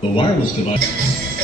The wireless device.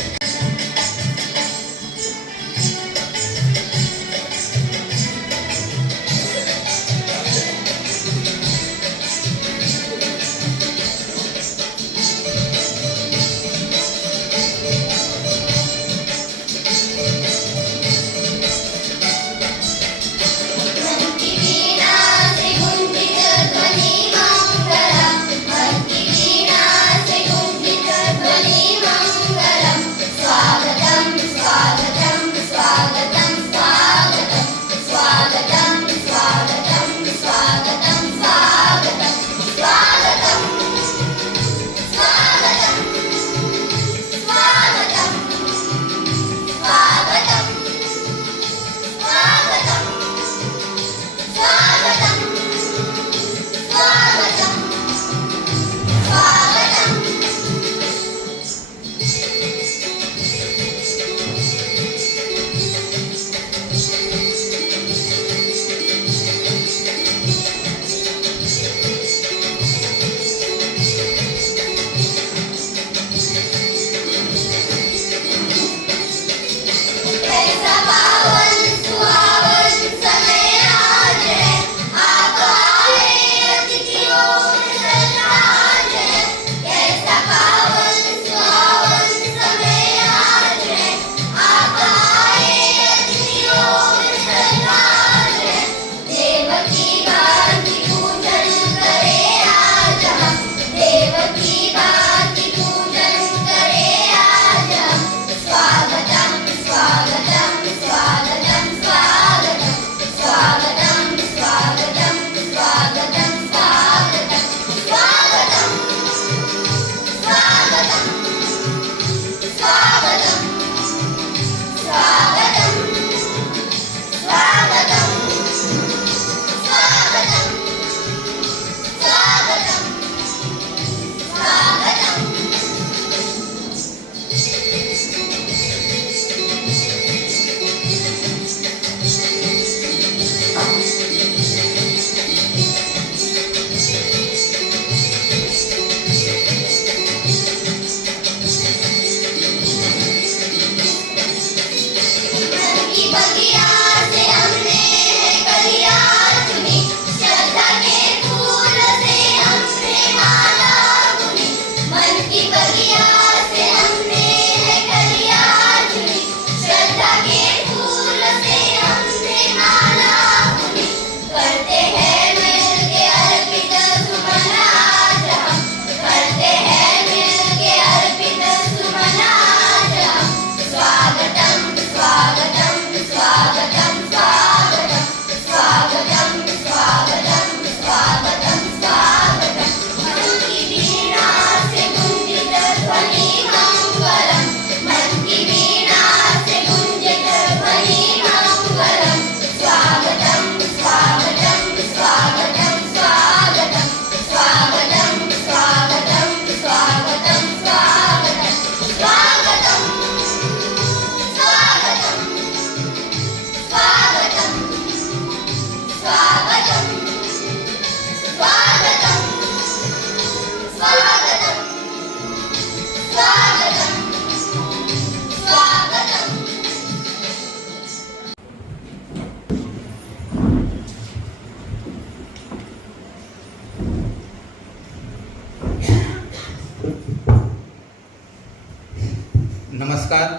नमस्कार.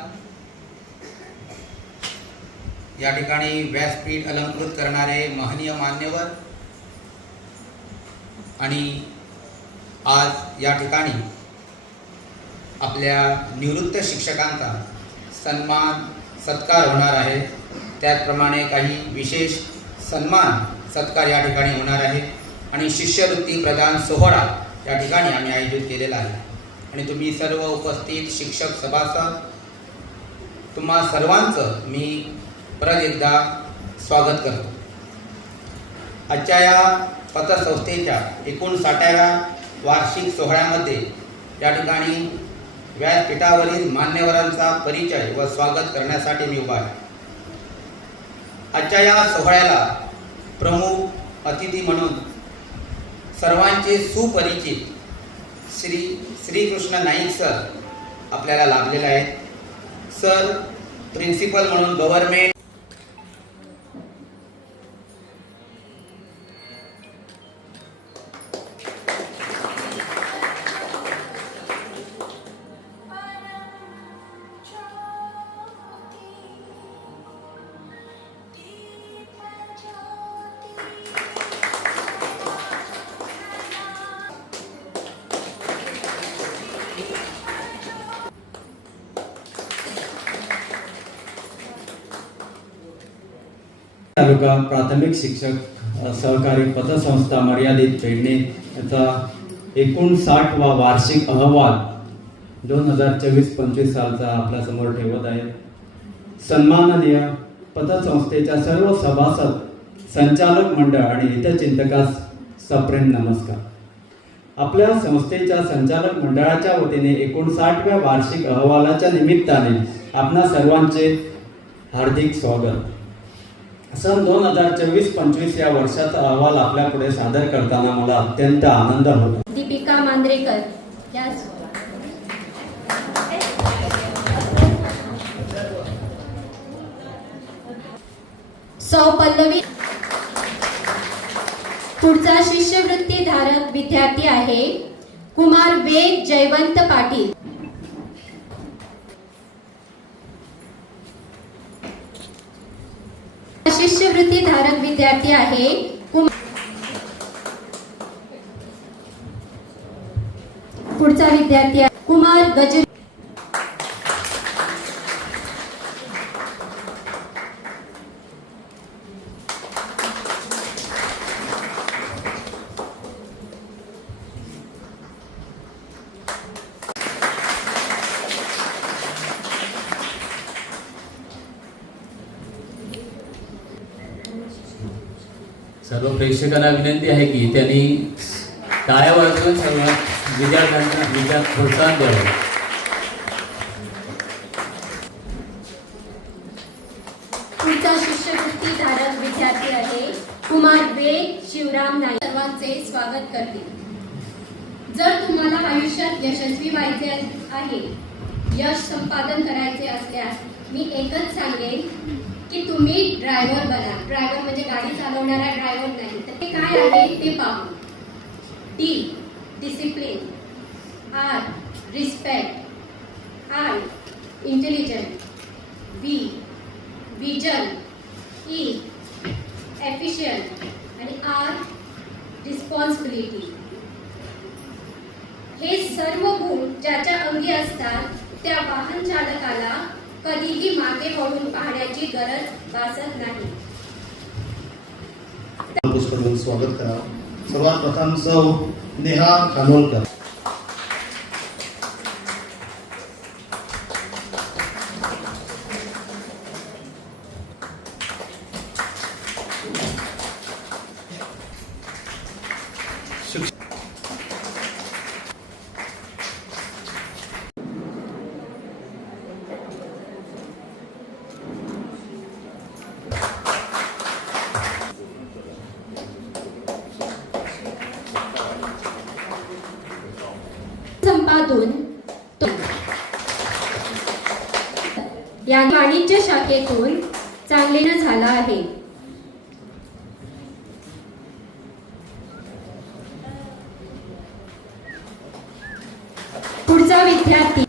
या ठिकाणी व्यासपीठ अलंकृत करणारे महनीय मान्यवर आणि आज या ठिकाणी आपल्या निवृत्त शिक्षकांचा सन्मान सत्कार होणार आहे. त्याचप्रमाणे काही विशेष सन्मान सत्कार या ठिकाणी होणार आहे. आणि शिष्यवृत्ती प्रदान सोहळा या ठिकाणी आम्ही आयोजित केलेला आहे. आणि तुम्ही सर्व उपस्थित शिक्षक सभासद तुम्हा सर्वांचं मी परत एकदा स्वागत करतो. आजच्या या पतसंस्थेच्या एकोणसाठाव्या वार्षिक सोहळ्यामध्ये या ठिकाणी व्यासपीठावरील मान्यवरांचा परिचय व स्वागत करण्यासाठी मी उभा आहे. आजच्या या सोहळ्याला प्रमुख अतिथी म्हणून सर्वांचे सुपरिचित श्री श्रीकृष्ण नाईक सर आपल्याला लाभलेले आहेत. सर प्रिन्सिपल म्हणून गव्हर्नमेंट तालुका प्राथमिक शिक्षक सहकारी पतसंस्था मर्यादित पेडणे याचा एकोणसाठवा वार्षिक अहवाल दोन हजार चोवीस पंचवीस सालचा आपल्यासमोर ठेवत आहे. सन्माननीय पतसंस्थेच्या सर्व सभासद संचालक मंडळ आणि हितचिंतकास सप्रेम नमस्कार. आपल्या संस्थेच्या संचालक मंडळाच्या वतीने एकोणसाठव्या वार्षिक अहवालाच्या निमित्ताने आपणा सर्वांचे हार्दिक स्वागत. सन दोन हजार चोवीस पंचवीस या वर्षाचा अहवाल आपल्या पुढे सादर करताना मला अत्यंत आनंद होतो. दीपिका मांद्रेकर सौपल्लवी सौ पल्लवी. पुढचा शिष्यवृत्ती धारक विद्यार्थी आहे कुमार वेद जयवंत पाटील. शिष्यवृत्ती धारक विद्यार्थी आहे. कुमार पुढचा विद्यार्थी आहे. कुमार गज सर्व प्रेक्षकांना विनंती आहे की त्यांनी टाळ्या वाजवून सर्व विद्यार्थ्यांना विद्यार्थी प्रोत्साहन द्यावं. पुढचा शिष्यवृत्ती धारक विद्यार्थी आहे कुमार वेद शिवराम नाईक. सर्वांचे स्वागत करते. जर तुम्हाला आयुष्यात यशस्वी व्हायचे आहे यश संपादन करायचे असल्यास मी एकच सांगेन की तुम्ही ड्रायव्हर बना. ड्रायव्हर म्हणजे गाडी चालवणारा ड्रायव्हर नाही. तर ते काय आहे ते पाहू. D discipline R respect I intelligent B vision E efficient आणि आर रिस्पॉन्सिबिलिटी हे सर्व गुण ज्याच्या अंगी असतात त्या वाहन चालकाला कधीही मागे वळून पाहण्याची गरज भासत नाही. स्वागत करा. सर्वात प्रथम सौ नेहा खानोलकर संपादून तो- या वाणिज्य शाखेतून चांगले झाला आहे पुढचा विद्यार्थी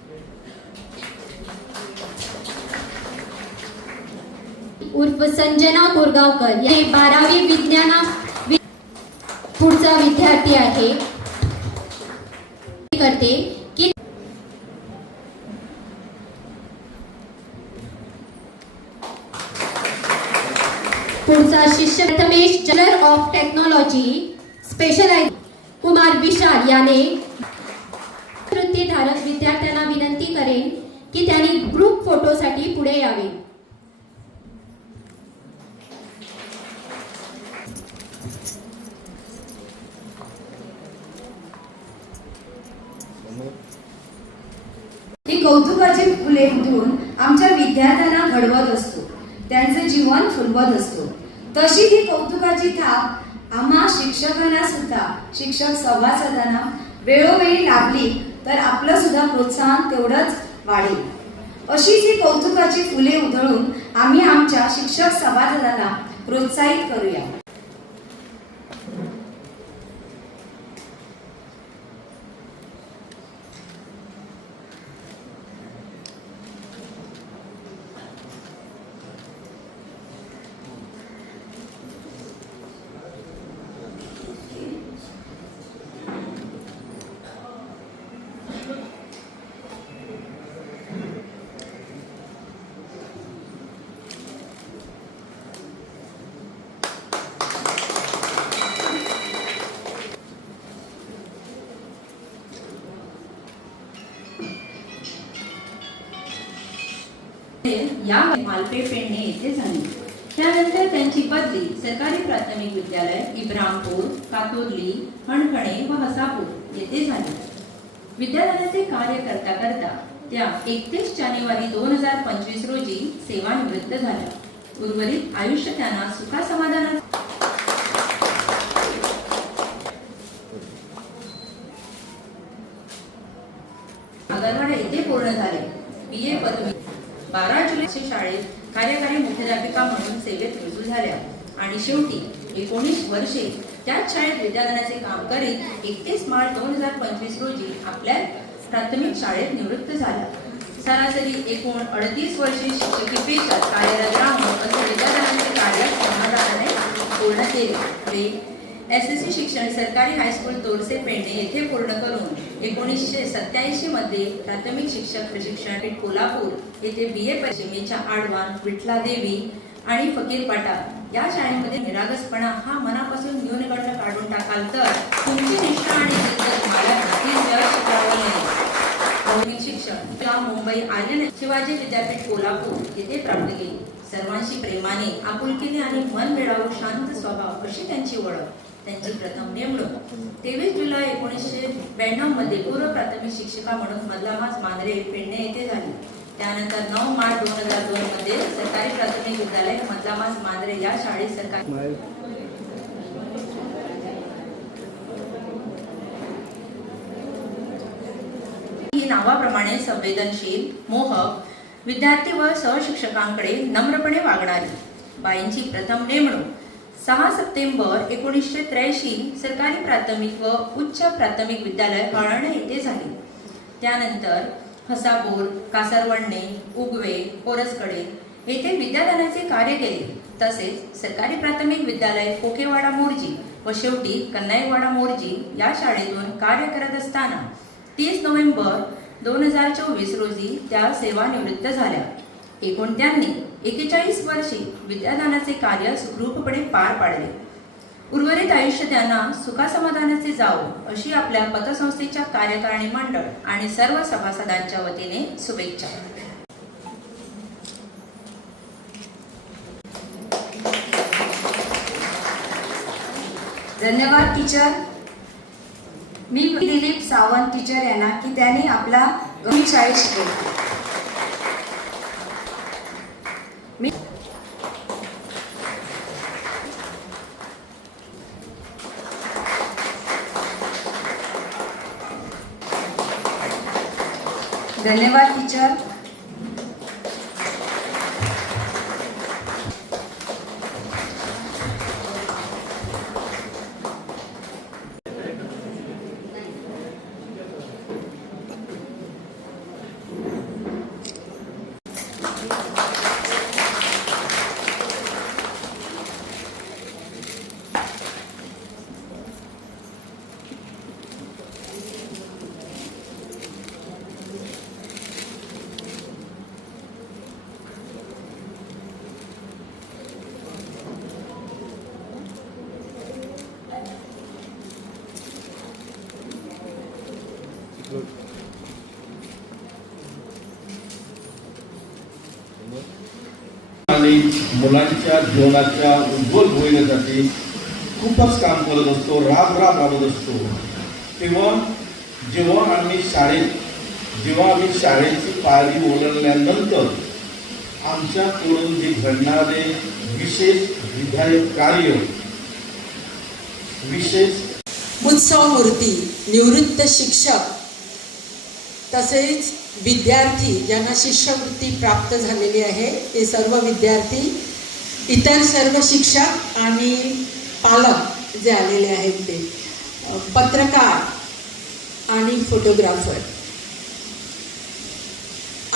उर्फ संजना कोरगावकर हे बारावी विज्ञाना वि- पुढचा विद्यार्थी आहे करते की पुढचा शिष्य Prathamesh general of technology specialise Kumar Vishal याने धारक विद्यार्थ्यांना विनंती करेन की त्यांनी ग्रुप फोटोसाठी पुढे यावे. ही कौतुकाची फुले उधळून आमच्या विद्यार्थ्यांना घडवत असतो. त्यांचे जीवन फुलवत असतो. तशी ही कौतुकाची थाप आम्हा शिक्षकांना सुद्धा शिक्षक सभासदांना वेळोवेळी लाभली तर आपलं सुद्धा प्रोत्साहन तेवढंच वाढेल. अशीच ही कौतुकाची फुले उधळून आम्ही आमच्या शिक्षक सभासदांना प्रोत्साहित करूया. या मालपे पेडणे येथे झाली. त्यानंतर त्यांची बदली सरकारी प्राथमिक विद्यालय इब्रामपूर कातोर्ली हणखणे व हसापूर येथे झाली. विद्यालयाचे कार्य करता करता त्या एकतीस जानेवारी दोन हजार पंचवीस रोजी सेवानिवृत्त झाल्या. उर्वरित आयुष्य त्यांना सुखासमाधानात आगरवाडा येथे पूर्ण झाले. बी. ए. पदवी बारा जुलै शाळेत कार्यकारी मुख्याध्यापिका म्हणून सेवेत रुजू झाल्या. आणि शेवटी एकोणीस वर्षे त्याच शाळेत विद्यालयाचे काम करीत एकतीस मार्च दोन हजार पंचवीस रोजी आपल्या प्राथमिक शाळेत निवृत्त झाल्या सरासरी एकूण अडतीस वर्षे शिक्षकीपेक्षा कार्यरत राहून असे विद्यालयाचे कार्य समाधानाने पूर्ण केले. एस एस सी शिक्षण सरकारी हायस्कूल तोरसे पेंडे येथे पूर्ण करून एकोणीसशे सत्याऐंशी मध्ये प्राथमिक शिक्षक प्रशिक्षण कोल्हापूर येथे बी ए पश्चिमेच्या आडवान विठला देवी आणि फकीर पाटा या शाळेमध्ये निरागसपणा हा मनापासून न्यूनगंड काढून टाकाल तर तुमची निष्ठा आणि जिद्द तुम्हाला प्राथमिक शिक्षण किंवा मुंबई आर्यन शिवाजी विद्यापीठ कोल्हापूर येथे प्राप्त केली. सर्वांशी प्रेमाने आपुलकीने आणि मन मिळावं शांत स्वभाव अशी त्यांची ओळख त्यांची प्रथम नेमणूक. तेवीस जुलै एकोणीसशे ब्याण्णवमध्ये पूर्व प्राथमिक शिक्षिका म्हणून मधलामास मांदरे पेडणे येथे झाली. त्यानंतर नऊ मार्च दोन हजार दोन मध्ये सरकारी प्राथमिक विद्यालय मधलामास मांदरे या शाळेत सरकारी ही नावाप्रमाणे संवेदनशील मोहक विद्यार्थी व सहशिक्षकांकडे नम्रपणे वागणारी. बाईंची प्रथम नेमणूक सहा सप्टेंबर एकोणीसशे त्र्याऐंशी सरकारी प्राथमिक व उच्च प्राथमिक विद्यालय कळणे येथे झाली. त्यानंतर हसापूर कासारवडणे उगवे कोरसकडे येथे विद्यादानाचे कार्य केले. तसेच सरकारी प्राथमिक विद्यालय कोकेवाडा मोर्जी व शेवटी कन्नाईवाडा मोर्जी या शाळेतून कार्य करत असताना तीस नोव्हेंबर दोन हजार चोवीस रोजी त्या सेवानिवृत्त झाल्या. एकूण त्यांनी एकेचाळीस वर्षी विद्यादानाचे कार्य सुखरूपपणे पार पाडले. उर्वरित आयुष्य त्यांना सुखासमाधानाचे जावो अशी आपल्या पतसंस्थेच्या कार्यकारिणी मंडळ आणि सर्व सभासदांच्या वतीने शुभेच्छा. धन्यवाद टीचर. मी दिलीप सावंत टीचर यांना की त्यांनी आपला गमी शाळेत शिकवला. मी धन्यवाद टीचर मुलांच्या जीवनाच्या उज्ज्वल भविष्यासाठी खूपच काम करत असतो राब राब राबत असतो. तेव्हा जेव्हा आम्ही शाळेत जेव्हा आम्ही शाळेची पायरी ओलांडल्यानंतर आमच्याकडून जे घडणारे विशेष विधायक कार्य विशेष उत्सव मूर्ती निवृत्त शिक्षक तसेच विद्यार्थी ज्यांना शिष्यवृत्ती प्राप्त झालेली आहे ते सर्व विद्यार्थी इतर सर्व शिक्षक आणि पालक जे आलेले आहेत ते पत्रकार आणि फोटोग्राफर.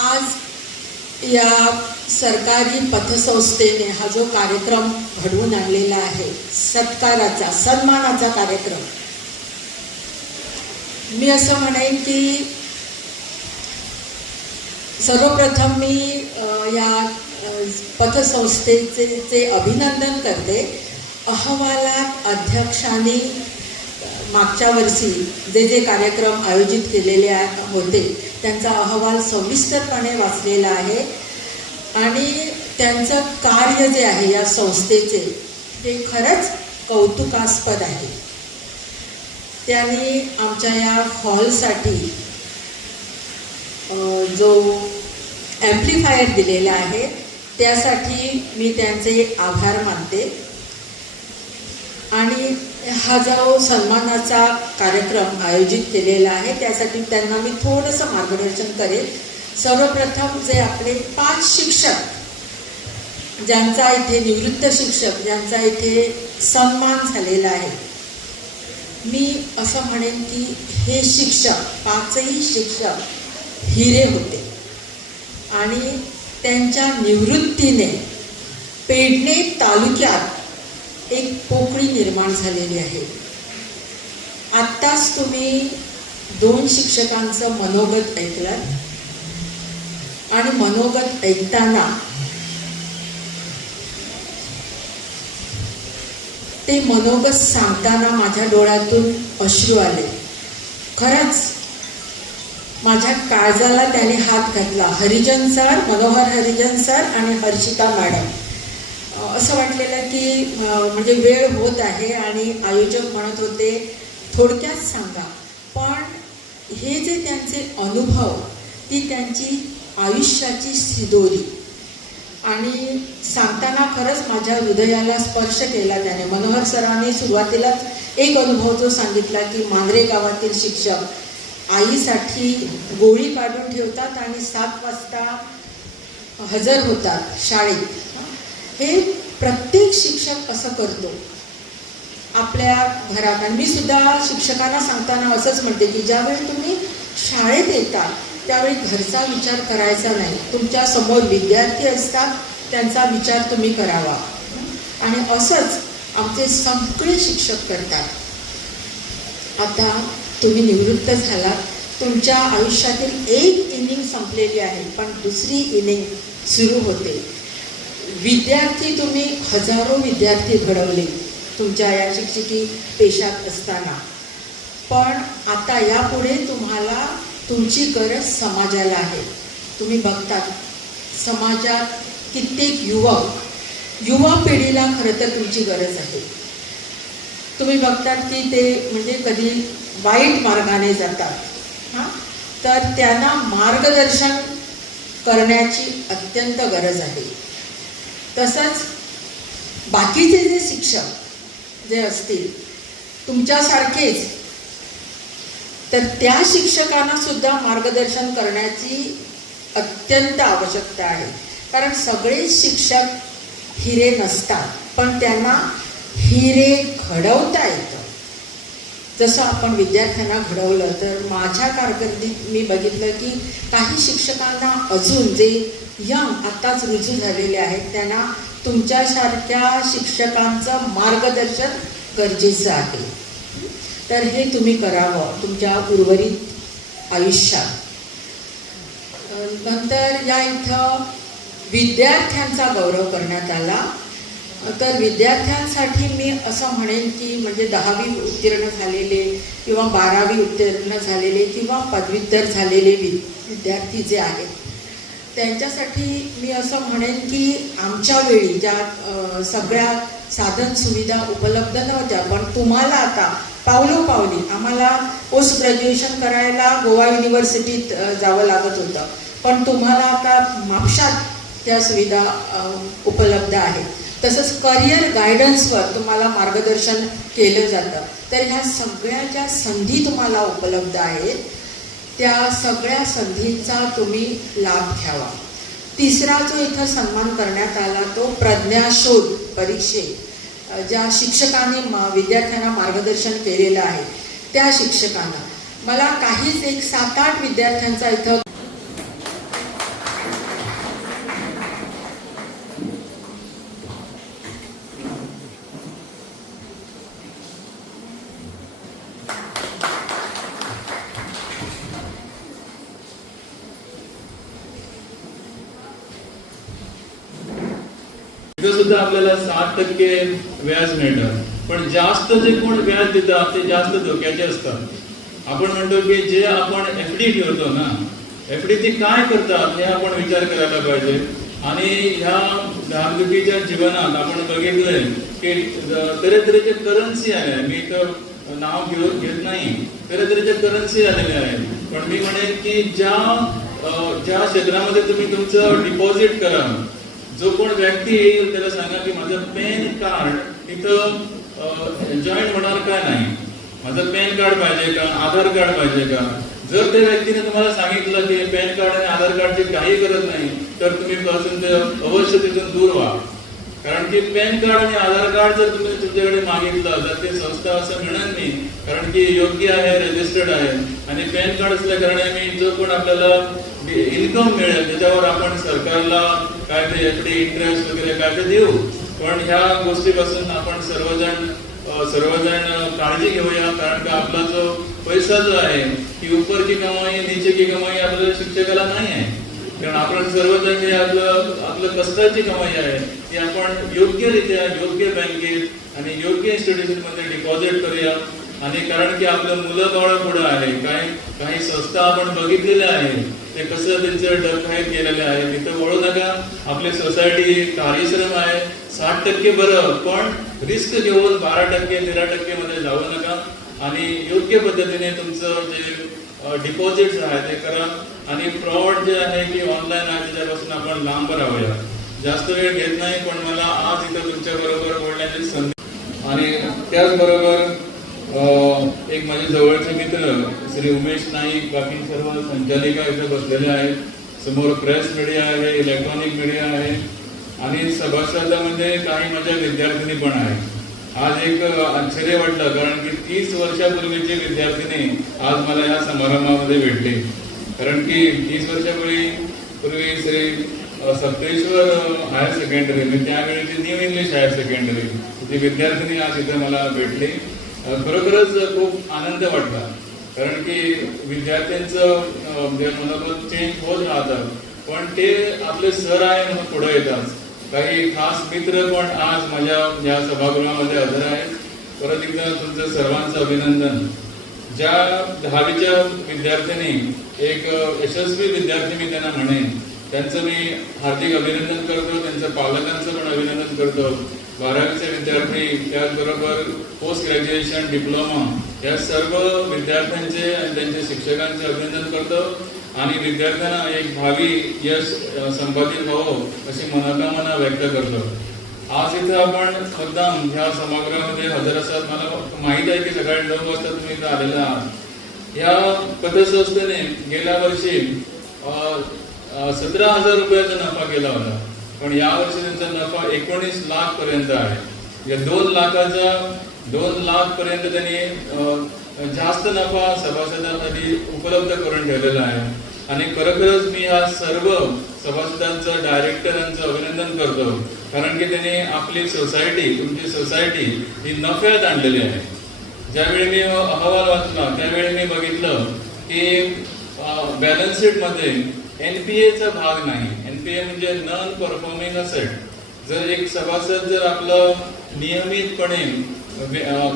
आज या सरकारी पथसंस्थेने हा जो कार्यक्रम घडवून आणलेला आहे सत्काराचा सन्मानाचा कार्यक्रम मी असं म्हणेन की सर्वप्रथम मी या पथसंस्थेचे जे अभिनंदन करते अहवालात अध्यक्षांनी मागच्या वर्षी जे जे कार्यक्रम आयोजित केलेले होते त्यांचा अहवाल सविस्तरपणे वाचलेला आहे. आणि त्यांचं कार्य जे आहे या संस्थेचे ते खरंच कौतुकास्पद आहे. त्यांनी आमच्या या हॉलसाठी जो ॲम्प्लिफायर दिलेला आहे त्यासाठी मी त्यांचे आभार मानते. आणि हा जो सन्मानाचा कार्यक्रम आयोजित केलेला आहे त्यासाठी त्यांना मी थोडंसं मार्गदर्शन करेल. सर्वप्रथम जे आपले पाच शिक्षक ज्यांचा इथे निवृत्त शिक्षक ज्यांचा इथे सन्मान झालेला आहे मी असं म्हणेन की हे शिक्षक पाचही शिक्षक हिरे होते. आणि त्यांच्या निवृत्तीने पेडणे तालुक्यात एक पोकळी निर्माण झालेली आहे. आत्ताच तुम्ही दोन शिक्षकांचं मनोगत ऐकलं आणि मनोगत ऐकताना ते मनोगत सांगताना माझ्या डोळ्यातून अश्रू आले. खरंच माझ्या काळजाला त्याने हात घातला. हरिजन सर मनोहर हरिजन सर आणि हर्षिता मॅडम असं वाटलेलं की म्हणजे वेळ होत आहे आणि आयोजक म्हणत होते थोडक्यात सांगा. पण हे जे त्यांचे अनुभव ती त्यांची आयुष्याची सिदोरी. आणि सांगताना खरंच माझ्या हृदयाला स्पर्श केला त्याने. मनोहर सरांनी सुरुवातीलाच एक अनुभव जो सांगितला की मांद्रे गावातील शिक्षक आईसाठी गोळी काढून ठेवतात आणि सात वाजता हजर होतात शाळेत. हे प्रत्येक शिक्षक असं करतो. आपल्या घरात आणि मी सुद्धा शिक्षकांना सांगताना असंच म्हणते की ज्यावेळी तुम्ही शाळेत येता त्यावेळी घरचा विचार करायचा नाही. तुमच्यासमोर विद्यार्थी असतात त्यांचा विचार तुम्ही करावा. आणि असंच आमचे सगळे शिक्षक करतात. आता तुम्ही निवृत्त झालात. तुमच्या आयुष्यातील एक इनिंग संपलेली आहे पण दुसरी इनिंग सुरू होते. विद्यार्थी तुम्ही हजारो विद्यार्थी घडवले तुमच्या या शिक्षिकी पेशात असताना. पण आता यापुढे तुम्हाला तुमची गरज समाजाला आहे. तुम्ही बघतात समाजात कित्येक युवक युवा पिढीला खरं तर तुमची गरज आहे. तुम्ही बघतात की ते म्हणजे कधी वाईट मार्गाने जातात. हां? तर त्यांना मार्गदर्शन करण्याची अत्यंत गरज आहे. तसंच बाकीचे जे शिक्षक जे असतील तुमच्यासारखेच तर त्या शिक्षकांना सुद्धा मार्गदर्शन करण्याची अत्यंत आवश्यकता आहे. कारण सगळे शिक्षक हिरे नसतात पण त्यांना हिरे घडवता येतात. जसं आपण विद्यार्थ्यांना घडवलं तर माझ्या कारकिर्दीत मी बघितलं की काही शिक्षकांना अजून जे यंग आत्ताच रुजू झालेले आहेत त्यांना तुमच्यासारख्या शिक्षकांचं मार्गदर्शन गरजेचं आहे. तर हे तुम्ही करावं तुमच्या उर्वरित आयुष्यात. नंतर या इथं विद्यार्थ्यांचा गौरव करण्यात आला. तर विद्यार्थ्यांसाठी मी असं म्हणेन की म्हणजे दहावी उत्तीर्ण झालेले किंवा बारावी उत्तीर्ण झालेले किंवा पदव्युत्तर झालेले वि विद्यार्थी जे आहेत त्यांच्यासाठी मी असं म्हणेन की आमच्या वेळी ज्या सगळ्या साधन सुविधा उपलब्ध नव्हत्या पण तुम्हाला आता पावलो पावली आम्हाला पोस्ट ग्रॅज्युएशन करायला गोवा युनिव्हर्सिटीत जावं लागत होतं. पण तुम्हाला आता म्हापशात त्या सुविधा उपलब्ध आहेत. तसंच करिअर गायडन्सवर तुम्हाला मार्गदर्शन केलं जातं. तर ह्या सगळ्या ज्या संधी तुम्हाला उपलब्ध आहेत. त्या सगळ्या संधींचा तुम्ही लाभ घ्यावा. तिसरा जो इथं सन्मान करण्यात आला तो प्रज्ञाशोध परीक्षे. ज्या शिक्षकांनी मा विद्यार्थ्यांना मार्गदर्शन केलेलं आहे त्या शिक्षकांना. मला काहीच एक सात आठ विद्यार्थ्यांचा इथं सुद्धा आपल्याला सात टक्के व्याज मिळणार. पण जास्त जे कोण व्याज देतात ते जास्त धोक्याचे असतात. आपण म्हणतो की जे आपण एफ डी ठेवतो ना एफ डी ती काय करतात हे आपण विचार करायला पाहिजे. आणि ह्या धाकधुकीच्या जीवनात आपण बघितलंय की तरेचे करन्सी आले मी तर नाव घेऊ घेत नाही. तऱ्हेतऱ्हेच्या करन्सी आलेल्या आहेत पण मी म्हणेन की ज्या ज्या क्षेत्रामध्ये तुम्ही तुमचं डिपॉझिट करा जो कोण व्यक्ती येईल त्याला सांगा की माझं पॅन कार्ड इथं जॉईन होणार का नाही? माझं पॅन कार्ड पाहिजे का? आधार कार्ड पाहिजे का? जर त्या व्यक्तीने तुम्हाला सांगितलं की पॅन कार्ड आणि आधार कार्डची काही गरज नाही तर तुम्ही पासून ते अवश्य तिथून दूर व्हा. कारण की पॅन कार्ड आणि आधार कार्ड जर तुम्ही तुमच्याकडे मागितलं तर ते संस्था असं म्हणत नाही. कारण की योग्य आहे रजिस्टर्ड आहे. आणि पॅन कार्ड असल्या कारणाने जो कोण आपल्याला इन्कम मिळेल. त्याच्यावर आपण सरकारला काय ते एफ इंटरेस्ट वगैरे काय ते देऊ. पण ह्या गोष्टीपासून आपण सर्वजण सर्वजण काळजी घेऊया. कारण का आपला जो पैसा जो आहे की ऊपर की कमाई नीचे की कमाई आपल्याला शिक्षकाला नाही आहे. कारण आपण सर्वजण हे आपलं आपलं कष्टाची कमाई आहे ती आपण योग्यरित्या योग्य बँकेत आणि योग्य इन्स्टिट्यूशनमध्ये डिपॉझिट करूया. आणि कारण की आपलं मुलं बाळ पुढं आहे काही काही संस्था आपण बघितलेल्या आहे ते कसं त्यांचं डबखाईत गेलेलं आहे तिथं वळू नका आपली सोसायटी कार्यश्रम आहे साठ टक्के बरं पण रिस्क घेऊन बारा टक्के तेरा टक्के मध्ये जाऊ नका. आणि योग्य पद्धतीने तुमचं जे डिपॉझिट आहे ते करा. आणि फ्रॉड जे आहे की ऑनलाईन आहे त्याच्यापासून आपण लांब राहूया. जास्त वेळ घेत नाही पण मला आज इथं तुमच्या बरोबर बोलण्याची संधी आणि त्याचबरोबर एक माझे जवळचे मित्र श्री उमेश नाईक बाकी सर्व संचालिका इथे बसलेले आहेत. समोर प्रेस मीडिया आहे इलेक्ट्रॉनिक मीडिया आहे. आणि सभासदामध्ये काही माझ्या विद्यार्थिनी पण आहेत. आज एक आश्चर्य वाटलं कारण की तीस वर्षापूर्वीचे विद्यार्थिनी आज मला या समारंभामध्ये भेटले. कारण की तीस वर्षापूर्वी पूर्वी श्री सप्तेश्वर हायर सेकंडरी म्हणजे त्यावेळेची न्यू इंग्लिश हायर सेकंडरी ती विद्यार्थिनी आज इथे मला भेटली. खरोखरच खूप आनंद वाटला. कारण की विद्यार्थ्यांचं अ, म्हणजे चेंज होत राहतात पण ते आपले सर आहे म्हणून पुढे येतात. काही खास मित्र पण आज माझ्या या सभागृहामध्ये हजर आहेत. परत एकदा तुमचं सर्वांचं अभिनंदन. ज्या दहावीच्या विद्यार्थ्यांनी एक यशस्वी विद्यार्थी मी त्यांना म्हणेन त्यांचं मी हार्दिक अभिनंदन करतो त्यांच्या पालकांचं पण अभिनंदन करतो. बारावीचे विद्यार्थी त्याचबरोबर पोस्ट ग्रॅज्युएशन डिप्लोमा या सर्व विद्यार्थ्यांचे आणि त्यांच्या शिक्षकांचे अभिनंदन करतो. आणि विद्यार्थ्यांना एक भावी यश संपादित व्हावं अशी मनोकामना व्यक्त करतो. आज इथं आपण मुद्दाम ह्या सभागृहामध्ये हजर असतात मला माहीत आहे की सकाळी नऊ वाजता तुम्ही इथं आलेला आहात. या पतसंस्थेने गेल्या वर्षी सतरा हजार रुपयाचा नफा केला होता. पण या वर्षी त्यांचा नफा एकोणीस लाख पर्यंत आहे. या दोन लाखाचा दोन लाख पर्यंत त्यांनी जास्त नफा सभासदांसाठी उपलब्ध करून ठेवलेला आहे. आणि खरोखरच मी या सर्व सभासदांचं डायरेक्टरांचं अभिनंदन करतो. कारण की त्यांनी आपली सोसायटी तुमची सोसायटी ही नफ्यात आणलेली आहे. ज्यावेळी मी अहवाल वाचला त्यावेळी मी बघितलं की बॅलन्स शीटमध्ये एचा भाग नाही. एनपीए म्हणजे नॉन परफॉर्मिंग असेट जर एक सभासद जर आपलं नियमितपणे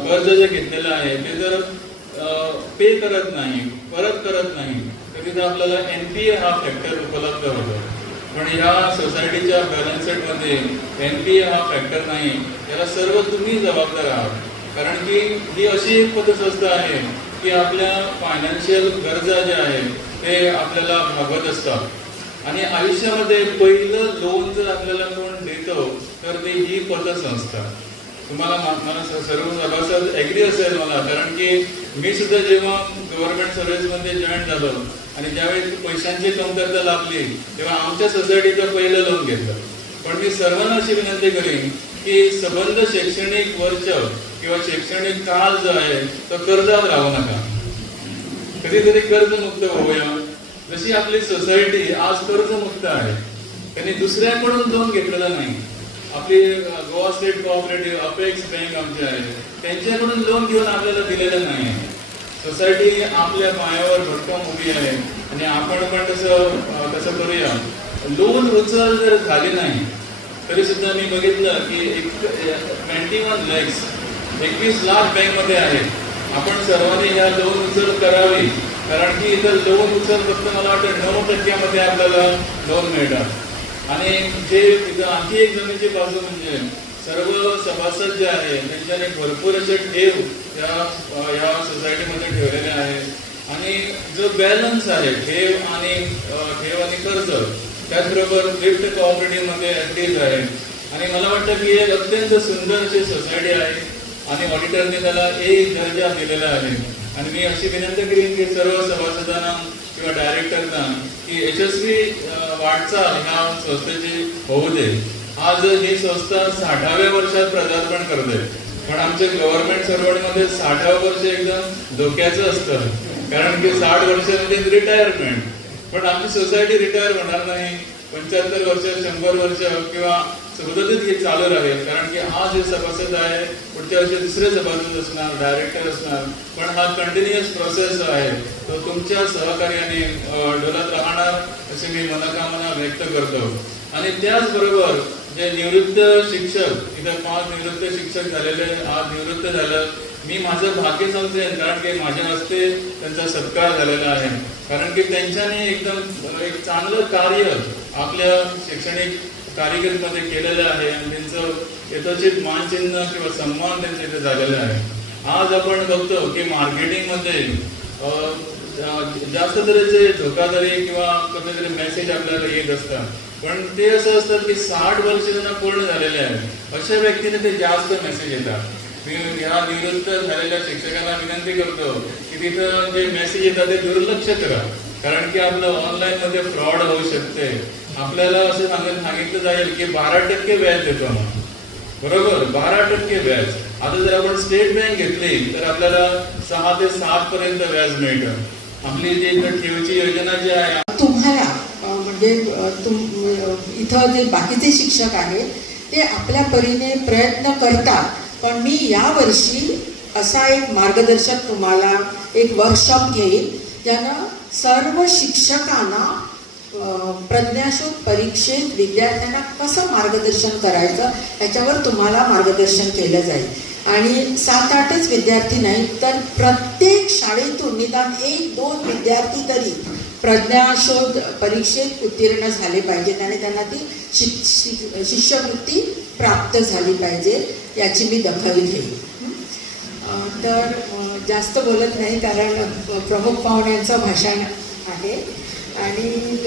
कर्ज जे घेतलेलं आहे ते जर पे करत नाही परत करत नाही तर एन पी एनपीए हा फॅक्टर उपलब्ध होतो. पण ह्या सोसायटीच्या बॅलन्समध्ये एन पी ए हा फॅक्टर नाही याला सर्व तुम्ही जबाबदार आहात. कारण की ही अशी एक पतसंस्था आहे की आपल्या फायनान्शियल गरजा ज्या आहेत ते आपल्याला भागवत असतात. आणि आयुष्यामध्ये पहिलं लोन जर आपल्याला कोण देतो तर ते ही पतसंस्था. तुम्हाला मला सर्व सभासद ॲग्री असेल मला कारण की मी सुद्धा जेव्हा गव्हर्नमेंट सर्व्हिसमध्ये जॉईन झालो आणि ज्यावेळी पैशांची कमतरता लाभली तेव्हा आमच्या सोसायटीचं पहिलं लोन घेतलं. पण मी सर्वांना अशी विनंती करीन की संबंध शैक्षणिक वर्ष किंवा शैक्षणिक काळ जो आहे तो कर्जात राहू नका. कधीतरी कर्जमुक्त होऊया. जशी आपली सोसायटी आज कर्जमुक्त आहे त्यांनी दुसऱ्याकडून लोन घेतलेलं नाही. आपली Goa state cooperative apex bank आमची आहे. त्यांच्याकडून लोन घेऊन आपल्याला दिलेलं नाही. आहे सोसायटी आपल्या पायावर भक्कम उभी आहे. आणि आपण पण तसं तसं करूया. लोन उचल जर झाली नाही तरी सुद्धा मी बघितलं की एक ट्वेंटी वन लॅक्स एकवीस लाख बँकमध्ये आहे. आपण सर्वांनी ह्या लोन उचल करावी. कारण की इथं लोन उचल फक्त मला वाटतं नऊ टक्क्यामध्ये आपल्याला लोन मिळतात आणि जे आणखी एक जमेची बाजू म्हणजे सर्व सभासद जे आहे त्यांच्याने भरपूर असे ठेव या या सोसायटीमध्ये ठेवलेले आहे आणि जो बॅलन्स आहे ठेव आणि ठेव आणि कर्ज त्याचबरोबर लिफ्ट कॉपरेटिव्हमध्ये ॲक्टिव्ह आहे. आणि मला वाटतं की एक अत्यंत सुंदर अशी सोसायटी आहे आणि ऑडिटरने त्याला ए दर्जा दिलेला आहे. आणि मी अशी विनंती करीन की सर्व सभासदांना किंवा डायरेक्टरना की यशस्वी वाटचाल ह्या संस्थेची होऊ दे. आज ही संस्था साठाव्या वर्षात पदार्पण करते. पण आमच्या गव्हर्नमेंट सर्वंटमध्ये साठावं वर्ष एकदम धोक्याचं असतं. कारण की साठ वर्ष म्हणजे रिटायरमेंट पण आमची सोसायटी रिटायर होणार नाही. पंच्याहत्तर वर्ष शंभर वर्ष किंवा सदतीत हे चालू राहील. कारण की आज जे सभासद आहे पुढच्या वर्षी दुसरे सभासद असणार डायरेक्टर असणार. पण हा कंटिन्युअस प्रोसेस आहे. तो तुमच्या सहकार्याने डोलत राहणार अशी मी मनोकामना व्यक्त करतो. आणि त्याचबरोबर जे निवृत्त शिक्षक इथं पाच निवृत्त शिक्षक झालेले आज निवृत्त झालं. मी माझं भाग्य समजेन कारण की माझ्या हस्ते त्यांचा सत्कार झालेला आहे. कारण की त्यांच्याने एकदम एक चांगलं कार्य आपल्या शैक्षणिक कारकिर्दीमध्ये केलेलं आहे आणि त्यांचं यथोचित मानचिन्ह किंवा सन्मान त्यांच्या इथे झालेला आहे. आज आपण बघतो की मार्केटिंगमध्ये जास्त तऱ्हेचे धोकादारी किंवा कधीतरी मेसेज आपल्याला येत असतात. पण ते असं असतात की साठ वर्ष त्यांना पूर्ण झालेले आहेत. अशा व्यक्तीने ते जास्त मेसेज येतात. मी ह्या निवृत्त झालेल्या शिक्षकांना विनंती करतो की तिथं जे मेसेज येतात ते दुर्लक्ष करा. कारण की आपलं ऑनलाईन मध्ये फ्रॉड होऊ शकते. आपल्याला असं सांगायला सांगितलं जाईल की बारा टक्के व्याज देतो आम्हाला बरोबर? बारा टक्के व्याज. आता जर आपण स्टेट बँक घेतली तर आपल्याला सहा ते सात पर्यंत व्याज मिळतं. आपली जी ठेवीची योजना जी आहे तुम्हाला म्हणजे तुम इथं जे बाकीचे शिक्षक आहेत ते आपल्या परीने प्रयत्न करतात. पण मी यावर्षी असा एक मार्गदर्शक तुम्हाला एक वर्कशॉप घेईन ज्यानं सर्व शिक्षकांना प्रज्ञाशोध परीक्षेत विद्यार्थ्यांना कसं मार्गदर्शन करायचं याच्यावर तुम्हाला मार्गदर्शन केलं जाईल. आणि सात आठच विद्यार्थी नाही तर प्रत्येक शाळेतून निदान एक दोन विद्यार्थी तरी प्रज्ञाशोध परीक्षेत उत्तीर्ण झाले पाहिजेत आणि त्यांना ती शिक शिष्यवृत्ती प्राप्त झाली पाहिजे याची मी दखल घेईन. तर जास्त बोलत नाही कारण प्रमुख पाहुण्यांचं भाषण आहे. आणि